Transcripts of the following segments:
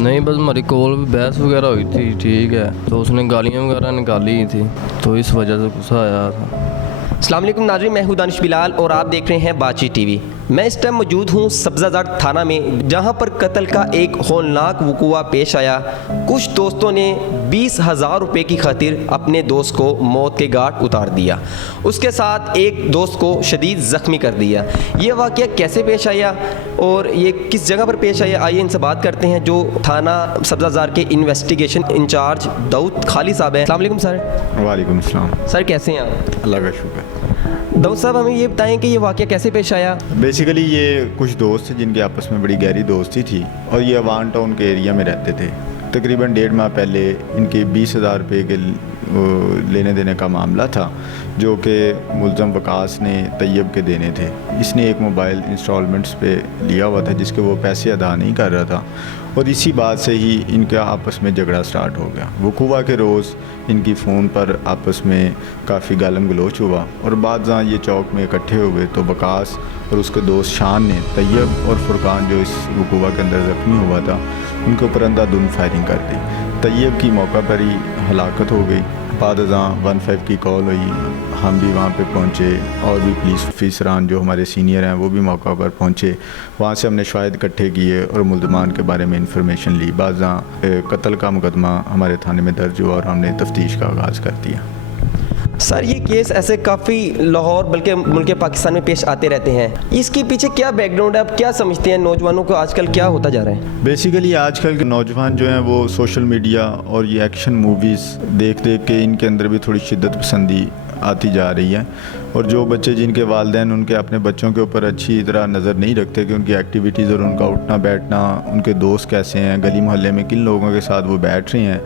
नहीं, बस हमारी कॉल भी बहस वगैरह हुई थी, ठीक है, तो उसने गालियाँ वगैरह निकाली थी, तो इस वजह से गुस्सा आया था। अस्सलाम वालेकुम नाज़रीन, मैं हूं दानिश बिलाल और आप देख रहे हैं बातचीत टीवी। मैं इस टाइम मौजूद हूं सब्ज़ाज़ार थाना में, जहां पर कत्ल का एक हौलनाक वक़ूआ पेश आया। कुछ दोस्तों ने 20,000 रुपये की खातिर अपने दोस्त को मौत के घाट उतार दिया, उसके साथ एक दोस्त को शदीद ज़ख्मी कर दिया। ये वाक़या कैसे पेश आया और ये किस जगह पर पेश आया, आइए इनसे बात करते हैं जो थाना सब्ज़ाज़ार के इन्वेस्टिगेशन इंचार्ज दाऊद खाली साहब हैं। अस्सलाम वालेकुम सर। वालेकुम अस्सलाम। सर कैसे हैं आप? अल्लाह का शुक्र। दाऊद साहब हमें ये बताएं कि ये वाक़या कैसे पेश आया। बेसिकली ये कुछ दोस्त थे जिनके आपस में बड़ी गहरी दोस्ती थी और ये अवान टाउन के एरिया में रहते थे। तकरीबन 1.5 माह पहले इनके 20,000 रुपये के लेने देने का मामला था, जो कि मुल्ज़म वकास ने तैयब के देने थे। इसने एक मोबाइल इंस्टॉलमेंट्स पे लिया हुआ था जिसके वो पैसे अदा नहीं कर रहा था, और इसी बात से ही इनका आपस में झगड़ा स्टार्ट हो गया। वकूआ के रोज़ इनकी फ़ोन पर आपस में काफ़ी गालम गलोच हुआ और बाद जहाँ ये चौक में इकट्ठे हुए तो वकास और उसके दोस्त शान ने तैयब और फुरकान जो इस वकूआ के अंदर ज़ख्मी हुआ था उनके ऊपर अंधाधुंध फायरिंग कर दी। तैयब की मौका पर ही हलाकत हो गई। बाद 15 की कॉल हुई, हम भी वहाँ पे पहुँचे और भी पुलिस ऑफिसरान जो हमारे सीनियर हैं वो भी मौका पर पहुँचे। वहाँ से हमने शाहिद इकट्ठे किए और मुल्ज़मान के बारे में इंफॉर्मेशन ली। बाद कत्ल का मुकदमा हमारे थाने में दर्ज हुआ और हमने तफ्तीश का आगाज़ कर दिया। सर ये केस ऐसे काफ़ी लाहौर बल्कि मुल्क पाकिस्तान में पेश आते रहते हैं, इसके पीछे क्या बैकग्राउंड है? आप क्या समझते हैं नौजवानों को आजकल क्या होता जा रहा है? बेसिकली आजकल के नौजवान जो हैं वो सोशल मीडिया और ये एक्शन मूवीज़ देख देख के इनके अंदर भी थोड़ी शिद्दत पसंदी आती जा रही है, और जो बच्चे जिनके वालिदैन उनके अपने बच्चों के ऊपर अच्छी तरह नज़र नहीं रखते कि उनकी एक्टिविटीज़ और उनका उठना बैठना, उनके दोस्त कैसे हैं, गली मोहल्ले में किन लोगों के साथ वो बैठ रहे हैं,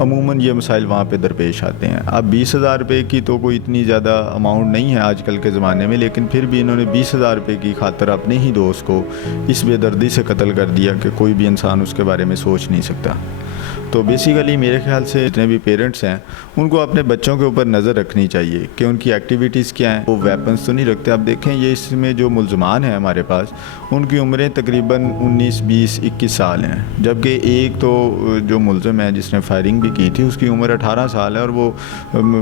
अमूमन ये मसाइल वहाँ पे दरपेश आते हैं। अब 20,000 रुपये की तो कोई इतनी ज़्यादा अमाउंट नहीं है आजकल के ज़माने में, लेकिन फिर भी इन्होंने 20,000 रुपये की खातिर अपने ही दोस्त को इस बेदर्दी से कत्ल कर दिया कि कोई भी इंसान उसके बारे में सोच नहीं सकता। तो बेसिकली मेरे ख्याल से जितने भी पेरेंट्स हैं उनको अपने बच्चों के ऊपर नज़र रखनी चाहिए कि उनकी एक्टिविटीज़ क्या हैं। वो वेपन्स तो नहीं रखते। आप देखें ये इसमें जो मुल्ज़मान हैं हमारे पास, उनकी उम्रें तकरीबन 19, 20, 21 साल हैं, जबकि एक तो जो मुल्ज़म है जिसने फायरिंग भी की थी उसकी उम्र 18 साल है और वो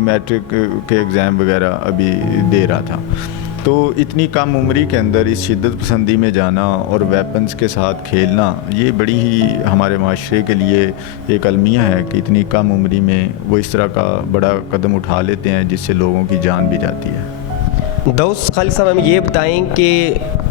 मैट्रिक के एग्ज़ाम वगैरह अभी दे रहा था। तो इतनी कम उम्री के अंदर इस शिद्दत पसंदी में जाना और वेपन्स के साथ खेलना, ये बड़ी ही हमारे माशरे के लिए एक अलमिया है कि इतनी कम उम्री में वो इस तरह का बड़ा कदम उठा लेते हैं जिससे लोगों की जान भी जाती है। दाऊद खालिद साहब हमें ये बताएं कि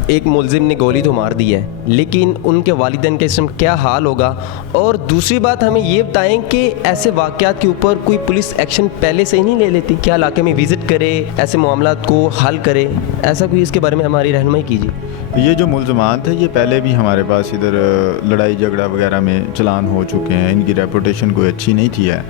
एक मुल्ज़िम ने गोली तो मार दी है, लेकिन उनके वालिदैन का इस समय क्या हाल होगा? और दूसरी बात हमें ये बताएं कि ऐसे वाक़यात के ऊपर कोई पुलिस एक्शन पहले से ही नहीं ले लेती? क्या इलाके में विज़िट करे, ऐसे मामलात को हल करे, ऐसा कोई इसके बारे में हमारी रहनुमाई कीजिए। ये जो मुल्ज़मान थे ये पहले भी हमारे पास इधर लड़ाई झगड़ा वगैरह में चलान हो चुके हैं, इनकी रेपुटेशन कोई अच्छी नहीं थी है।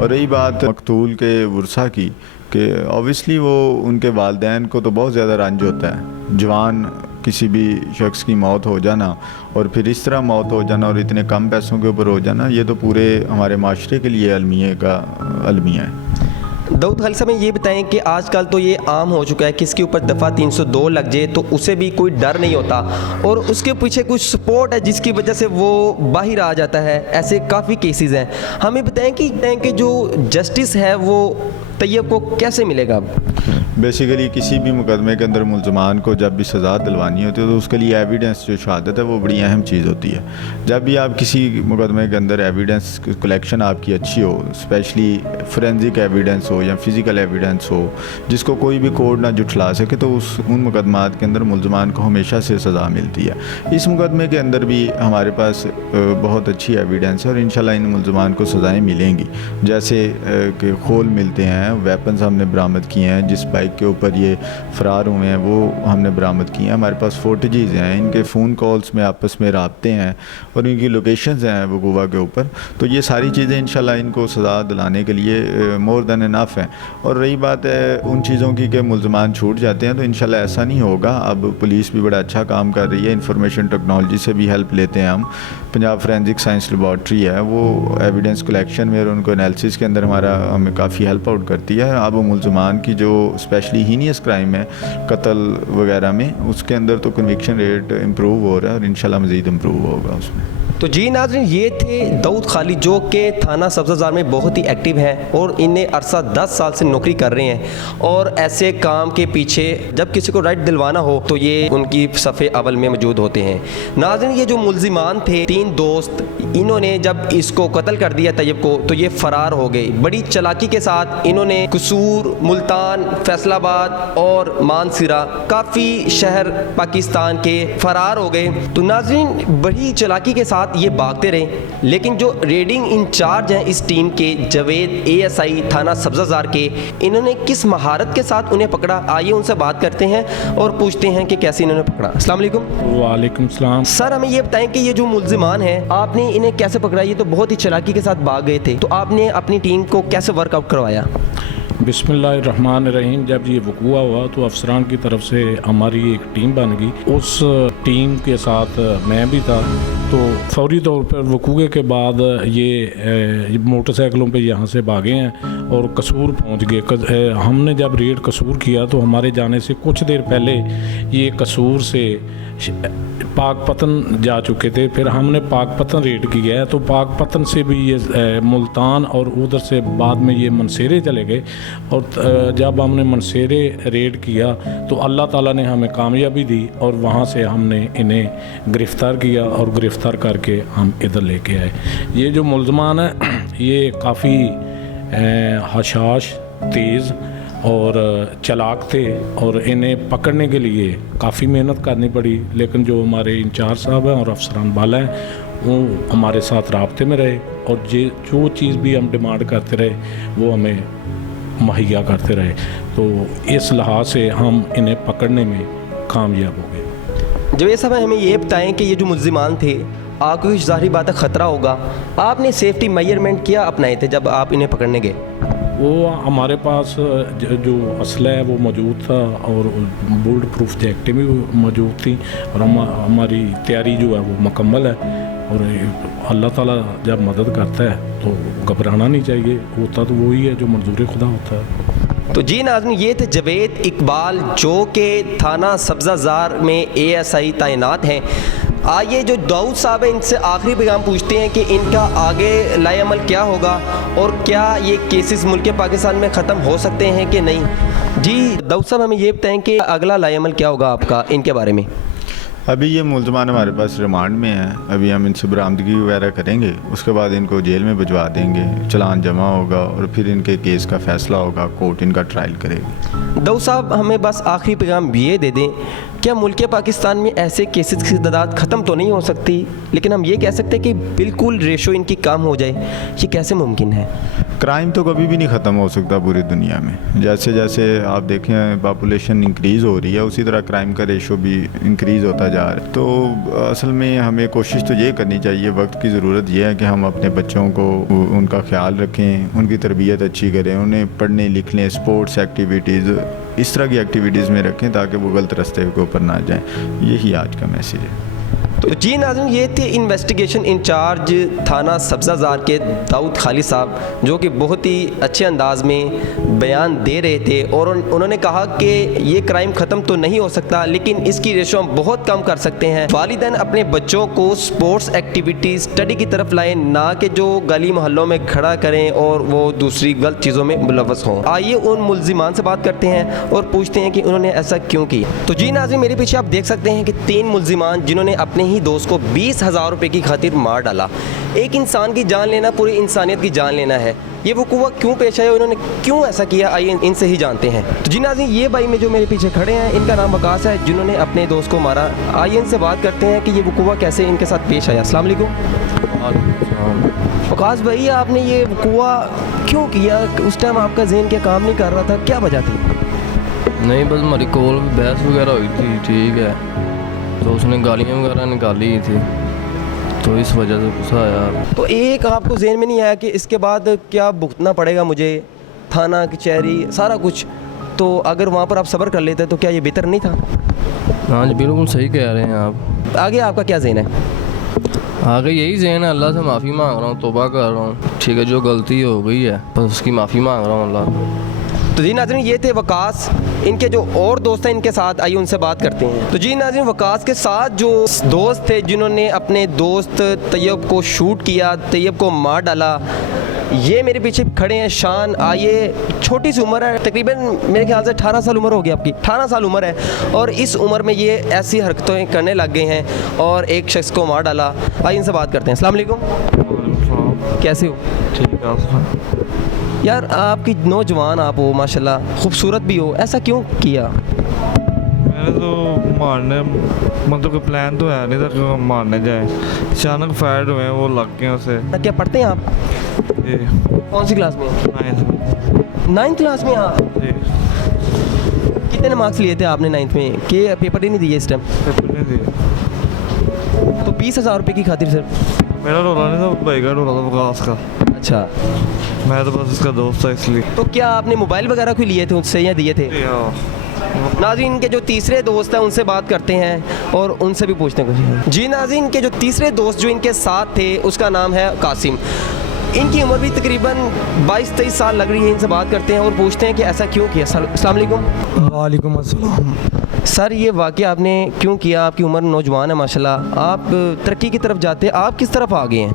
और रही बात मकतूल के वर्सा की, कि ऑब्वियसली वो उनके वालिदैन को तो बहुत ज़्यादा रंज होता है। जवान किसी भी शख्स की मौत हो जाना और फिर इस तरह मौत हो जाना और इतने कम पैसों के ऊपर हो जाना, ये तो पूरे हमारे माशरे के लिए अलमिया है। दाऊद खालिद साहब ये बताएं कि आजकल तो ये आम हो चुका है कि इसके ऊपर दफ़ा 302 लग जाए तो उसे भी कोई डर नहीं होता और उसके पीछे कुछ सपोर्ट है जिसकी वजह से वो बाहर आ जाता है। ऐसे काफ़ी केसेस हैं। हमें बताएं कि जो जस्टिस है वो तैयब को कैसे मिलेगा? अब बेसिकली किसी भी मुकदमे के अंदर मुल्ज़मान को जब भी सज़ा दिलवानी होती है तो उसके लिए एविडेंस जो शहादत है वो बड़ी अहम चीज़ होती है। जब भी आप किसी मुकदमे के अंदर एविडेंस कलेक्शन आपकी अच्छी हो, स्पेशली फोरेंसिक एविडेंस हो या फिज़िकल एविडेंस हो जिसको कोई भी कोर्ट ना जुटला सके, तो उन मुकदमात के अंदर मुल्ज़मान को हमेशा से सज़ा मिलती है। इस मुकदमे के अंदर भी हमारे पास बहुत अच्छी एविडेंस है और इंशाल्लाह इन मुल्ज़मान को सज़ाएँ मिलेंगी। जैसे कि खोल मिलते हैं, वेपन्स हमने बरामद किए हैं, जिस बाइक के ऊपर ये फ़रार हुए हैं वो हमने बरामद किए हैं। हमारे पास फुटेजेस हैं, इनके फ़ोन कॉल्स में आपस में राब्ते हैं और इनकी लोकेशंस हैं वकूआ के ऊपर। तो ये सारी चीज़ें इंशाल्लाह इनको सज़ा दिलाने के लिए मोर दैन इनफ हैं। और रही बात है उन चीज़ों की कि मुल्ज़मान छूट जाते हैं, तो इंशाल्लाह ऐसा नहीं होगा। अब पुलिस भी बड़ा अच्छा काम कर रही है, इंफॉर्मेशन टेक्नोलॉजी से भी हेल्प लेते हैं हम। पंजाब फोरेंसिक साइंस लेबॉर्ट्री है वो एविडेंस कलेक्शन में और उनको एनालिसिस के अंदर हमें काफ़ी हेल्प आउट करती है। अब मुल्ज़मान की जो स्पेशली हीनियस क्राइम है कत्ल वगैरह में, उसके अंदर तो कन्विक्शन रेट इम्प्रूव हो रहा है और इंशाल्लाह मज़ीद इम्प्रूव होगा उसमें। तो जी नाज़रीन, ये थे दाऊद खालिद जो कि थाना सब्ज़ाज़ार में बहुत ही एक्टिव हैं और इन्हें अरसा 10 साल से नौकरी कर रहे हैं और ऐसे काम के पीछे जब किसी को राइट दिलवाना हो तो ये उनकी सफ़े अवल में मौजूद होते हैं। नाज़रीन, ये जो मुल्जिमान थे 3 दोस्त, इन्होंने जब इसको कत्ल कर दिया तैयब को तो ये फ़रार हो गए। बड़ी चालाकी के साथ इन्होंने कसूर, मुल्तान, फैसलाबाद और मानसरा काफ़ी शहर पाकिस्तान के फ़रार हो गए। तो नाज़रीन, बड़ी चालाकी के साथ ये भागते रहे, लेकिन जो रेडिंग इंचार्ज हैं इस टीम के, जावेद ASI थाना सब्ज़ाज़ार के, इन्होंने किस महारत के साथ उन्हें पकड़ा, आइए उनसे बात करते हैं और पूछते हैं कि कैसे इन्होंने पकड़ा। अस्सलाम वालेकुम। वालेकुम सलाम। सर, हमें ये बताएं कि ये जो मुल्जिमान हैं, आपने इन्हें कैसे पकड़ा? ये तो बहुत ही चालाकी के साथ भाग गए थे, तो आपने अपनी टीम को कैसे वर्कआउट करवाया? बिस्मिल्लाहिर्रहमानिर्रहीम। जब ये वक़ूआ हुआ तो अफसरान की तरफ से हमारी एक टीम बन गई, उस टीम के साथ मैं भी था। तो फौरी तौर पर वक़ूए के बाद ये मोटरसाइकिलों पे यहाँ से भागे हैं और कसूर पहुँच गए। हमने जब रेड कसूर किया तो हमारे जाने से कुछ देर पहले ये कसूर से पाकपतन जा चुके थे। फिर हमने पाकपतन रेड किया है तो पाकपतन से भी ये मुल्तान और उधर से बाद में ये मनसेरे चले गए। और जब हमने मनसेरे रेड किया तो अल्लाह ताला ने हमें कामयाबी दी और वहाँ से हमने इन्हें गिरफ़्तार किया और गिरफ़्तार करके हम इधर लेके आए। ये जो मुल्ज़मान है ये काफ़ी हशाश, तेज़ और चालाक थे और इन्हें पकड़ने के लिए काफ़ी मेहनत करनी पड़ी, लेकिन जो हमारे इंचार्ज साहब हैं और अफसरान वाला हैं वो हमारे साथ राब्ते में रहे और जो चीज़ भी हम डिमांड करते रहे वो हमें मुहैया करते रहे। तो इस लिहाज से हम इन्हें पकड़ने में कामयाब हो गए। जवेद साहब, हमें ये बताएं कि ये जो मुल्जिमान थे, आपको कुछ ज़ाहिरी बात है ख़तरा होगा, आपने सेफ्टी मेजरमेंट क्या अपनाए थे जब आप इन्हें पकड़ने गए? वो हमारे पास जो असला है वो मौजूद था और बुलेट प्रूफ जैकेटें भी मौजूद थी और हमारी तैयारी जो है वो मुकम्मल है। और अल्लाह ताला जब मदद करता है तो घबराना नहीं चाहिए, होता तो वही है जो मंजूर खुदा होता है। तो जी नाज़रीन, ये थे जावेद इकबाल जो कि थाना सब्ज़ाज़ार में ASI तैनात हैं। आइए जो दाऊद साहब हैं इनसे आखिरी पैगाम पूछते हैं कि इनका आगे लाएअमल क्या होगा और क्या ये केसेस मुल्क पाकिस्तान में ख़त्म हो सकते हैं कि नहीं। जी दाऊद साहब, हमें ये बताएं कि अगला लाएअमल क्या होगा आपका इनके बारे में? अभी ये मुल्ज़मान हमारे पास रिमांड में है, अभी हम इनसे बरामदगी वगैरह करेंगे, उसके बाद इनको जेल में भिजवा देंगे, चालान जमा होगा और फिर इनके केस का फ़ैसला होगा, कोर्ट इनका ट्रायल करेगी। दाऊद साहब, हमें बस आखिरी पैगाम ये दे दें, क्या मुल्क पाकिस्तान में ऐसे केसेस की तादाद ख़त्म तो नहीं हो सकती, लेकिन हम ये कह सकते हैं कि बिल्कुल रेशो इनकी कम हो जाए, ये कैसे मुमकिन है? क्राइम तो कभी भी नहीं ख़त्म हो सकता पूरी दुनिया में। जैसे जैसे आप देखें पॉपुलेशन इंक्रीज़ हो रही है उसी तरह क्राइम का रेशो भी इंक्रीज़ होता जा रहा है। तो असल में हमें कोशिश तो ये करनी चाहिए, वक्त की ज़रूरत ये है कि हम अपने बच्चों को उनका ख्याल रखें, उनकी तरबियत अच्छी करें, उन्हें पढ़ने लिखने, स्पोर्ट्स एक्टिविटीज़, इस तरह की एक्टिविटीज़ में रखें ताकि वो गलत रास्ते के ऊपर ना जाएं। यही आज का मैसेज है। तो जी नाज़रीन, ये थे इन्वेस्टिगेशन इंचार्ज थाना सब्ज़ाज़ार के दाऊद खालिद साहब जो कि बहुत ही अच्छे अंदाज में बयान दे रहे थे और उन्होंने कहा कि ये क्राइम ख़त्म तो नहीं हो सकता लेकिन इसकी रेशो हम बहुत कम कर सकते हैं। वालिदैन अपने बच्चों को स्पोर्ट्स एक्टिविटीज़, स्टडी की तरफ लाएं, ना कि जो गली मोहल्लों में खड़ा करें और वो दूसरी गलत चीज़ों में मुलव्वस हों। आइए उन मुल्जिमान से बात करते हैं और पूछते हैं कि उन्होंने ऐसा क्यों किया। तो जी नाज़रीन, मेरे पीछे आप देख सकते हैं कि 3 मुल्जिमान जिन्होंने अपने ही दोस्त को 20,000 रुपये की खातिर मार डाला। एक इंसान की जान लेना पूरी इंसानियत की जान लेना है। ये वक़ूआ क्यों पेश आया, उन्होंने क्यों ऐसा किया, आइए इनसे ही जानते हैं। तो जी नाज़रीन, ये भाई में जो मेरे पीछे खड़े हैं इनका नाम वकास है जिन्होंने अपने दोस्त को मारा। आइए इनसे बात करते हैं कि ये वक़ूआ कैसे इनके साथ पेश आया। अस्सलाम वालेकुम। वकास भाई, आपने ये वक़ूआ क्यों किया? उस टाइम आपका ज़हन क्या काम नहीं कर रहा था, क्या वजह थी? नहीं, बस हमारी कॉल बहस वगैरह हुई थी, ठीक है, तो उसने गालियाँ वगैरह निकाली थी तो इस वजह से गुस्सा आया। तो एक आपको ज़हन में नहीं आया कि इसके बाद क्या भुगतना पड़ेगा मुझे, थाना कचहरी सारा कुछ, तो अगर वहाँ पर आप सब्र कर लेते तो क्या ये बेहतर नहीं था? हाँ जी, बिल्कुल सही कह रहे हैं आप। आगे आपका क्या ज़हन है? आगे यही ज़हन है, अल्लाह से माफ़ी मांग रहा हूँ, तौबा कर रहा हूँ, ठीक है, जो गलती हो गई है बस उसकी माफ़ी मांग रहा हूँ अल्लाह। तो जी नाज़रीन, ये थे वकास, इनके जो और दोस्त हैं इनके साथ, आइए उनसे बात करते हैं। तो जी नाज़रीन, वकास के साथ जो दोस्त थे जिन्होंने अपने दोस्त तैयब को शूट किया, तैयब को मार डाला, ये मेरे पीछे खड़े हैं शान। आइए, छोटी सी उम्र है, तकरीबन मेरे ख्याल से 18 साल उम्र होगी आपकी, 18 साल उम्र है, और इस उम्र में ये ऐसी हरकतें करने लग गए हैं और एक शख्स को मार डाला। आइए इनसे बात करते हैं। अस्सलाम वालेकुम, कैसे हो? ठीक है। यार आपकी नौजवान आप हो, माशाल्लाह खूबसूरत भी हो, ऐसा क्यों किया? मैंने तो मारने मतलब कि प्लान तो है नहीं था कि हम मारने जाए, अचानक फायर हुए हैं, वो लग गए उसे। क्या पढ़ते हैं आप? जी कौन सी क्लास में? 9th क्लास में आप? जी कितने मार्क्स लिए थे आपने 9th में कि पेपर ही नहीं दिए इस टाइम? पेपर नहीं दिए। तो 20,000 रुपये की खातिर सर? मेरा रोला नहीं था, भाई का रोला था विकास का। अच्छा, मैं तो बस इसका दोस्त था इसलिए। तो क्या आपने मोबाइल वगैरह कोई लिए थे उससे या दिए थे? जी हाँ। नाज़रीन, के जो तीसरे दोस्त हैं उनसे बात करते हैं और उनसे भी पूछते हैं कुछ। जी नाज़रीन, के जो तीसरे दोस्त जो इनके साथ थे उसका नाम है कासिम। इनकी उम्र भी तकरीबन 22-23 साल लग रही है। इनसे बात करते हैं और पूछते हैं कि ऐसा क्यों किया। अस्सलाम वालेकुम। वालेकुम अस्सलाम। सर, ये वाक़या आपने क्यों किया? आपकी उम्र नौजवान है माशाल्लाह, आप तरक्की की तरफ जाते, आप किस तरफ आ गए हैं?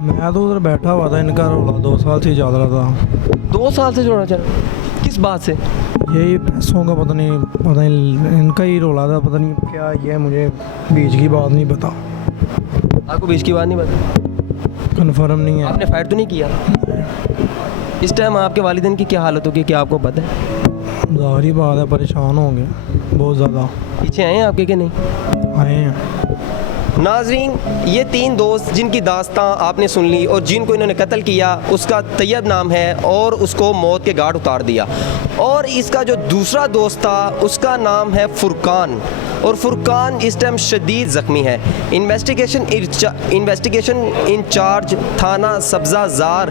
मैं तो उधर बैठा हुआ था, इनका रोला 2 साल से चल रहा था। 2 साल से जोड़ना चाह, किस बात से? यही पैसों का पता नहीं इनका ही रोला था, पता नहीं क्या ये, मुझे बीच की बात नहीं पता, आपको बीच की बात नहीं पता? कन्फर्म नहीं है। आपने फायर तो नहीं किया? इस टाइम आपके वालिदैन की क्या हालत होगी, क्या आपको पता है? ज़ाहिर बात है, परेशान होंगे बहुत ज़्यादा। पीछे आए हैं आपके कि नहीं? आए हैं। नाज़रीन, ये 3 दोस्त जिनकी दास्तां आपने सुन ली और जिनको इन्होंने कत्ल किया, उसका तैयब नाम है और उसको मौत के घाट उतार दिया। और इसका जो दूसरा दोस्त था उसका नाम है फुरकान, और फुरकान इस टाइम शदीद ज़ख्मी है। इन्वेस्टिगेशन इंचार्ज थाना सब्ज़ा ज़ार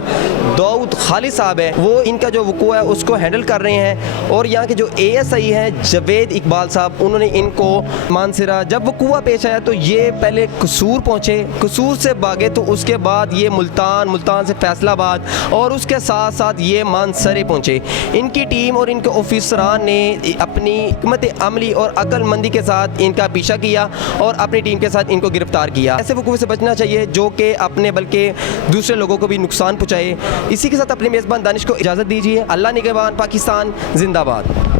दाऊद खालिद साहब है, वो इनका जो वक़ूआ है उसको हैंडल कर रहे हैं। और यहाँ के जो ASI हैं जवेद इकबाल साहब, उन्होंने इनको मानसरा, जब वक़ूआ पेश आया तो ये पहले कसूर पहुँचे, कसूर से भागे तो उसके बाद ये मुल्तान से फैसलाबाद और उसके साथ साथ ये मानसरे पहुँचे। इनकी टीम और इनके ऑफिसरान ने अपनी हिकमत अमली और अक्लमंदी के साथ इनका पीछा किया और अपनी टीम के साथ इनको गिरफ्तार किया। ऐसे वक़ूए से बचना चाहिए जो कि अपने बल्कि दूसरे लोगों को भी नुकसान पहुँचाए। इसी के साथ अपने मेज़बान दानिश को इजाज़त दीजिए। अल्लाह निगहबान, पाकिस्तान जिंदाबाद।